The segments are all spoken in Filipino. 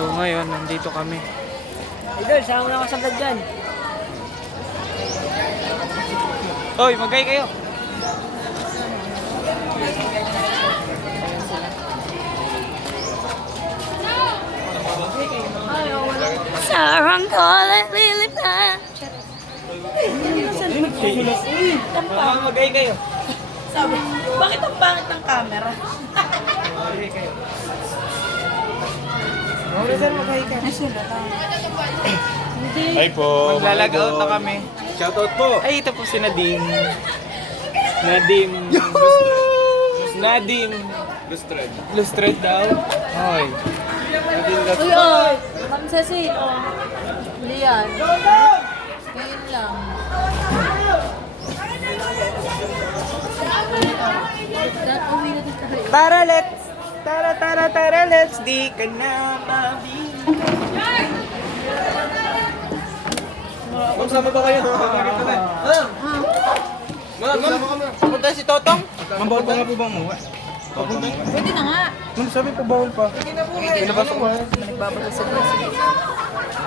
So ngayon, nandito kami. Idol, sama mo na ako sa vlog dyan. Hoy, magay kayo. Sarang kolat lilipan. Magay kayo. Sabi, bakit ang pangit ng camera? Magay kayo. Saan magay ka? Hi po. Maglalagaw na kami. Shoutout po. Ay, ito po si Nadim. Nadim. Nadim. Lustred. Lustred daw. Hoy. Uy, oy! Ma'am Ceci, oh. Hindi yan. Ngayon lang. Uwi na din tayo. Tara, let's di ka na mabili. Ma'am, sama ba kayo? Ma'am, sama kami. Pupunta si Totong. Ma'am, bawal pa nga po bang umuwi? Pwede na nga. Ma'am, sabi po bawal pa. Pinabasok mo. Nagbabasa sa class.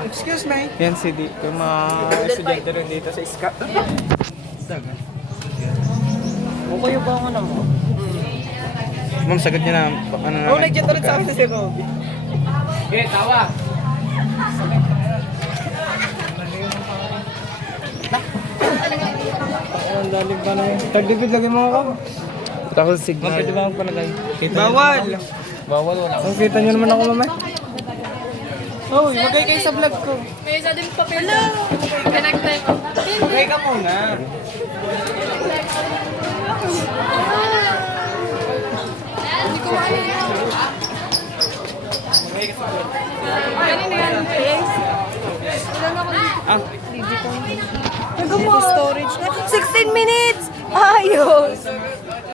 Excuse me. Yan si Di. Yung mga estudyante rin dito sa ISKA. Okay ba ako na mo? Ma'am, sagot niya na. Ano Oo, nag-chat rin sa akin sa si Robby. Okay, tawa. Ang dalim pa na yun. Tagdipid lagi mo ako. Takot signal. Ma'am, pwede ba akong palagay? Bawal. Bawal, wala. Ang kita nyo naman ako mamay. Hoy, magay kayo sa vlog ko. May isa din pa. Hello! Connected. Magay ka muna. Hindi ko kaya. Kanina yan, face. Wala na ako dito. Ah, Storage. 16 minutes! Ayos!